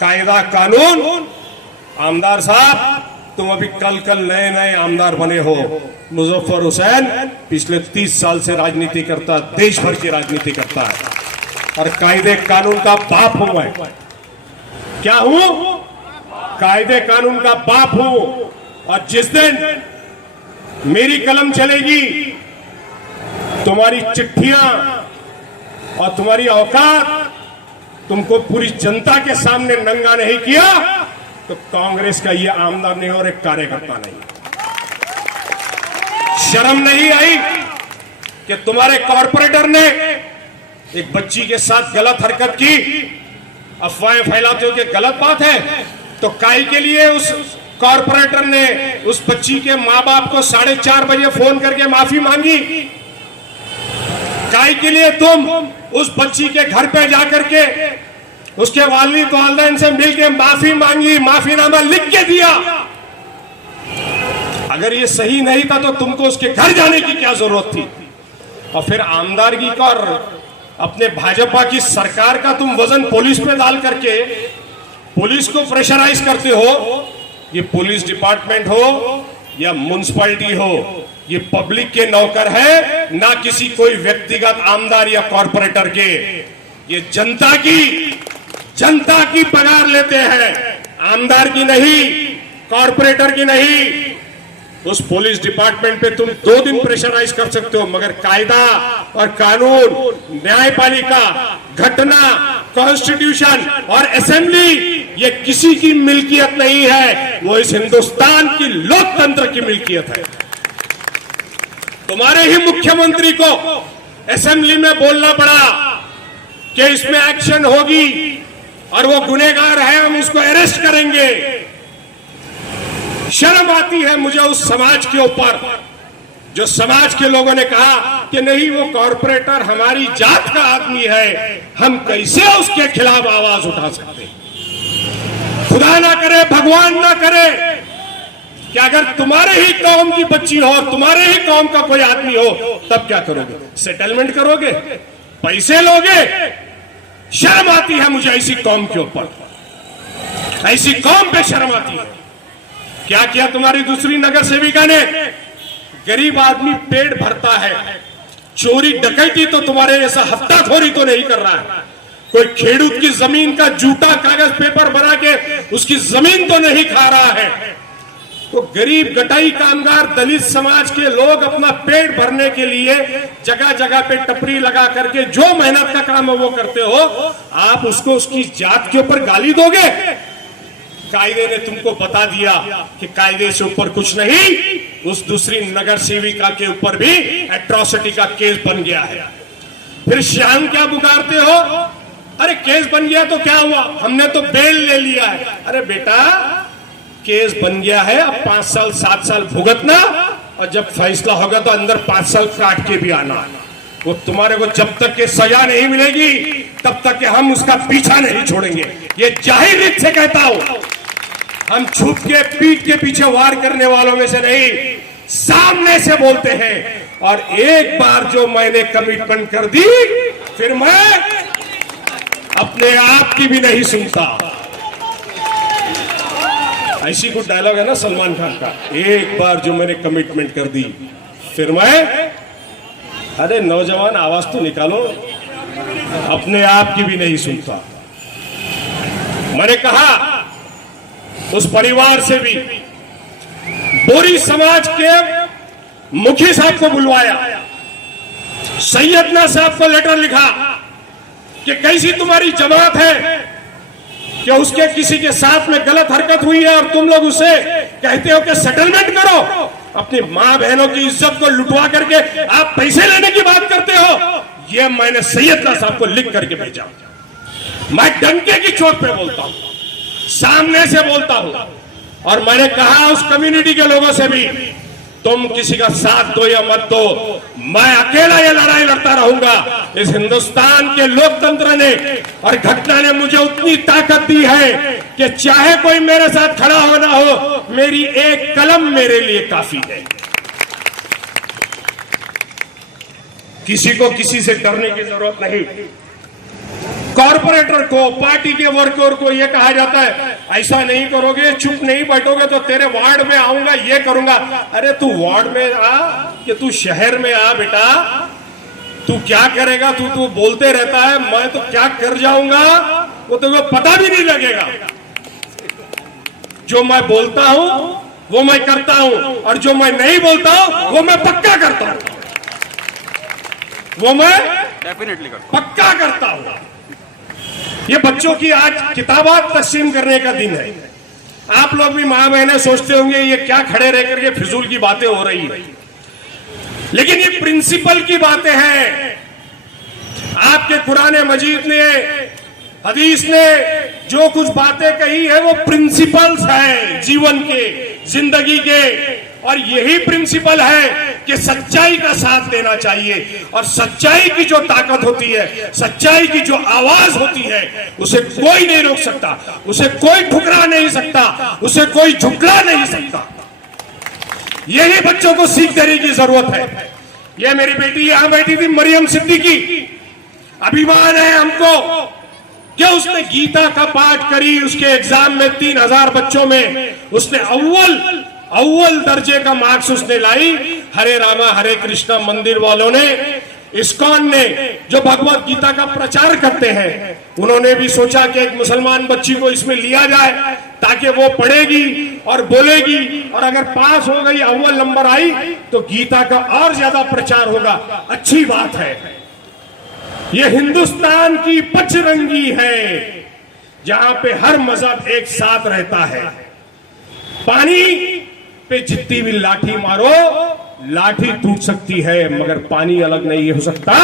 कायदा कानून। आमदार साहब, तुम अभी कल नए नए आमदार बने हो। मुजफ्फर हुसैन पिछले 30 साल से राजनीति करता, देश भर की राजनीति करता है, और कायदे कानून का बाप हूं मैं। क्या हूं? कायदे कानून का बाप हूं। और जिस दिन मेरी कलम चलेगी, तुम्हारी चिट्ठियां और तुम्हारी औकात तुमको पूरी जनता के सामने नंगा नहीं किया, तो कांग्रेस का ये आमदार नहीं और एक कार्यकर्ता नहीं। शर्म नहीं आई कि तुम्हारे कॉर्पोरेटर ने एक बच्ची के साथ गलत हरकत की? अफवाहें फैलाते हो कि गलत बात है, तो काहे के लिए उस कॉर्पोरेटर ने उस बच्ची के मां बाप को 4:30 बजे फोन करके माफी मांगी? काहे के लिए तुम उस बच्ची के घर पे जाकर के उसके वालिद वालिदैन से मिलके माफी मांगी, माफीनामा लिख के दिया? अगर ये सही नहीं था तो तुमको उसके घर जाने की क्या जरूरत थी? और फिर आमदारगी का और अपने भाजपा की सरकार का तुम वजन पुलिस पे डाल करके पुलिस को प्रेशराइज करते हो। ये पुलिस डिपार्टमेंट हो या म्युनिसिपैलिटी हो, ये पब्लिक के नौकर है, ना किसी कोई व्यक्तिगत आमदार या कॉर्पोरेटर के। ये जनता की पगार लेते हैं, आमदार की नहीं, कॉर्पोरेटर की नहीं। उस पुलिस डिपार्टमेंट पे तुम 2 दिन प्रेशराइज कर सकते हो, मगर कायदा और कानून, न्यायपालिका, घटना, कॉन्स्टिट्यूशन और असेंबली, ये किसी की मिल्कियत नहीं है, वो इस हिंदुस्तान की लोकतंत्र की मिल्कियत है। तुम्हारे ही मुख्यमंत्री को असेंबली में बोलना पड़ा कि इसमें एक्शन होगी और वो गुनहगार है, हम उसको अरेस्ट करेंगे। शर्म आती है मुझे उस समाज के ऊपर, जो समाज के लोगों ने कहा कि नहीं, वो कॉर्पोरेटर हमारी जात का आदमी है, हम कैसे उसके खिलाफ आवाज उठा सकते। खुदा ना करे, भगवान ना करे कि अगर तुम्हारे ही कौम की बच्ची हो, तुम्हारे ही कौम का कोई आदमी हो, तब क्या करोगे? सेटलमेंट करोगे? पैसे लोगे? शर्म आती है मुझे ऐसी कौम के ऊपर, ऐसी कौम पे शर्म आती है। क्या किया तुम्हारी दूसरी नगर सेविका ने? गरीब आदमी पेट भरता है, चोरी डकैती तो तुम्हारे जैसा हफ्ताखोरी तो नहीं कर रहा है। कोई खेडूत की जमीन का जूठा कागज पेपर बना के उसकी जमीन तो नहीं खा रहा है। तो गरीब गटाई कामगार दलित समाज के लोग अपना पेट भरने के लिए जगह जगह पे टपरी लगा करके जो मेहनत का काम है वो करते हो, आप उसको उसकी जात के ऊपर गाली दोगे? कायदे ने तुमको बता दिया कि कायदे से ऊपर कुछ नहीं। उस दूसरी नगर सेविका के ऊपर भी एट्रोसिटी का केस बन गया है। फिर शाम क्या पुकारते हो? अरे केस बन गया तो क्या हुआ, हमने तो बेल ले लिया है। अरे बेटा, केस बन गया है, अब 5 साल 7 साल भुगतना, और जब फैसला होगा तो अंदर 5 साल काट के भी आना। वो तुम्हारे को जब तक के सजा नहीं मिलेगी तब तक के हम उसका पीछा नहीं छोड़ेंगे। ये जाहिर रीत से कहता हूं, हम छुप के पीठ के पीछे वार करने वालों में से नहीं, सामने से बोलते हैं। और एक बार जो मैंने कमिटमेंट कर दी, फिर मैं अपने आप की भी नहीं सुनता। ऐसी कुछ डायलॉग है ना सलमान खान का, एक बार जो मैंने कमिटमेंट कर दी फिर मैं, अरे नौजवान आवाज तो निकालो, अपने आप की भी नहीं सुनता। मैंने कहा उस परिवार से भी, बोरी समाज के मुखी साहब को बुलवाया, सैयदना साहब को लेटर लिखा कि कैसी तुम्हारी जमात है कि उसके किसी के साथ में गलत हरकत हुई है और तुम लोग उसे कहते हो कि सेटलमेंट करो। अपनी मां बहनों की इज्जत को लुटवा करके आप पैसे लेने की बात करते हो। यह मैंने सैयदना साहब को लिख करके भेजा। मैं डंके की चोट पे बोलता हूं, सामने से बोलता हूं। और मैंने कहा उस कम्युनिटी के लोगों से भी, तुम किसी का साथ दो या मत दो, मैं अकेला ये लड़ाई लड़ता रहूंगा। इस हिंदुस्तान के लोकतंत्र ने और घटना ने मुझे उतनी ताकत दी है कि चाहे कोई मेरे साथ खड़ा हो ना हो, मेरी एक कलम मेरे लिए काफी है। किसी को किसी से डरने की जरूरत नहीं। कॉर्पोरेटर को, पार्टी के वर्कर को यह कहा जाता है ऐसा नहीं करोगे, चुप नहीं बैठोगे तो तेरे वार्ड में आऊंगा, ये करूंगा। अरे तू वार्ड में आ कि तू शहर में आ बेटा, तू क्या करेगा? तू बोलते रहता है मैं तो क्या कर जाऊंगा, वो तुम्हें पता भी नहीं लगेगा। जो मैं बोलता हूं वो मैं करता हूं, और जो मैं नहीं बोलता हूं वो मैं पक्का करता हूं, वो मैं डेफिनेटली पक्का करता हूं। ये बच्चों की आज किताबात तस्लीम करने का दिन है। आप लोग भी मां बहनें सोचते होंगे ये क्या खड़े रह करके फिजूल की बातें हो रही है, लेकिन ये प्रिंसिपल की बातें हैं। आपके कुरान मजीद ने, हदीस ने जो कुछ बातें कही है वो प्रिंसिपल्स है जीवन के, जिंदगी के, और यही प्रिंसिपल है कि सच्चाई का साथ देना चाहिए। और सच्चाई की जो ताकत होती है, सच्चाई की जो आवाज होती है, उसे कोई नहीं रोक सकता, उसे कोई ठुकरा नहीं सकता, उसे कोई झुकला नहीं सकता। यही बच्चों को सीख देने की जरूरत है। ये मेरी बेटी यहां बैठी थी, मरियम सिद्दीकी, अभिमान है हमको कि उसने गीता का पाठ करी। उसके एग्जाम में 3000 बच्चों में उसने अव्वल दर्जे का मार्क्स उसने लाई। हरे रामा हरे कृष्णा मंदिर वालों ने, इस्कॉन ने, जो भगवत गीता का प्रचार करते हैं, उन्होंने भी सोचा कि एक मुसलमान बच्ची को इसमें लिया जाए ताकि वो पढ़ेगी और बोलेगी, और अगर पास हो गई, अव्वल नंबर आई, तो गीता का और ज्यादा प्रचार होगा। अच्छी बात है। ये हिंदुस्तान की पचरंगी है जहां पे हर मजहब एक साथ रहता है। पानी पे जितनी भी लाठी मारो, लाठी टूट सकती है मगर पानी अलग नहीं हो सकता।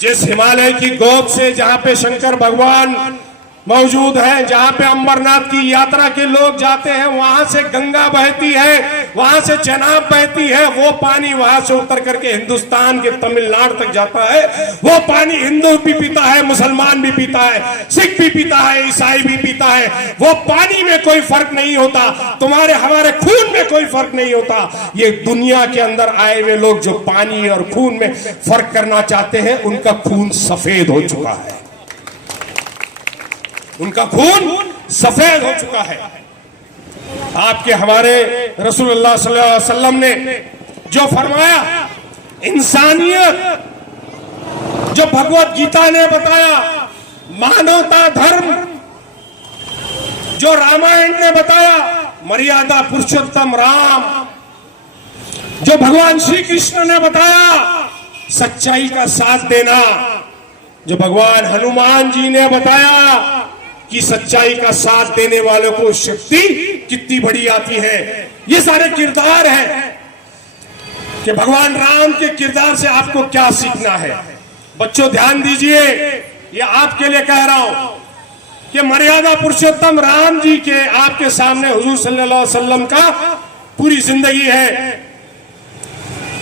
जिस हिमालय की गोद से, जहां पे शंकर भगवान मौजूद है, जहां पे अमरनाथ की यात्रा के लोग जाते हैं, वहां से गंगा बहती है, वहां से चेनाब बहती है, वो पानी वहां से उतर करके हिंदुस्तान के तमिलनाडु तक जाता है। वो पानी हिंदू भी पीता है, मुसलमान भी पीता है, सिख भी पीता है, ईसाई भी पीता है। वो पानी में कोई फर्क नहीं होता, तुम्हारे हमारे खून में कोई फर्क नहीं होता। ये दुनिया के अंदर आए हुए लोग जो पानी और खून में फर्क करना चाहते हैं, उनका खून सफेद हो चुका है, उनका खून सफेद हो चुका है। आपके हमारे रसूलुल्लाह सल्लल्लाहु अलैहि वसल्लम ने जो फरमाया, इंसानियत, जो भगवत गीता ने बताया, मानवता धर्म जो रामायण ने बताया, मर्यादा पुरुषोत्तम राम जो भगवान श्री कृष्ण ने बताया, सच्चाई का साथ देना जो भगवान हनुमान जी ने बताया कि सच्चाई का साथ देने वालों को शक्ति कितनी बड़ी आती है। ये सारे किरदार हैं कि भगवान राम के किरदार से आपको क्या सीखना है। बच्चों ध्यान दीजिए, ये आपके लिए कह रहा हूं कि मर्यादा पुरुषोत्तम राम जी के आपके सामने हुजूर सल्लल्लाहु अलैहि वसल्लम का पूरी जिंदगी है,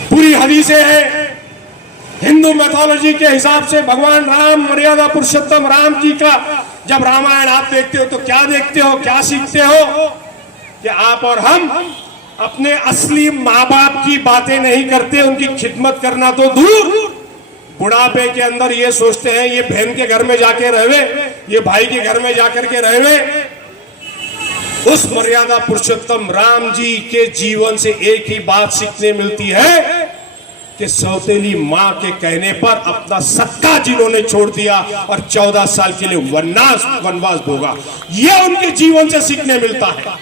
पूरी हदीसें हैं। हिंदू मैथोलॉजी के हिसाब से भगवान राम, मर्यादा पुरुषोत्तम राम जी का जब रामायण आप देखते हो तो क्या देखते हो, क्या सीखते हो? कि आप और हम अपने असली माँ बाप की बातें नहीं करते, उनकी खिदमत करना तो दूर, बुढ़ापे के अंदर ये सोचते हैं ये बहन के घर में जाके रहे, ये भाई के घर में जाकर के रहे। उस मर्यादा पुरुषोत्तम राम जी के जीवन से एक ही बात सीखने मिलती है कि सौतेली मां के कहने पर अपना सत्ता जिन्होंने छोड़ दिया और 14 साल के लिए वनवास भोगा, यह उनके जीवन से सीखने मिलता है।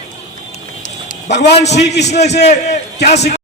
भगवान श्री कृष्ण से क्या सीख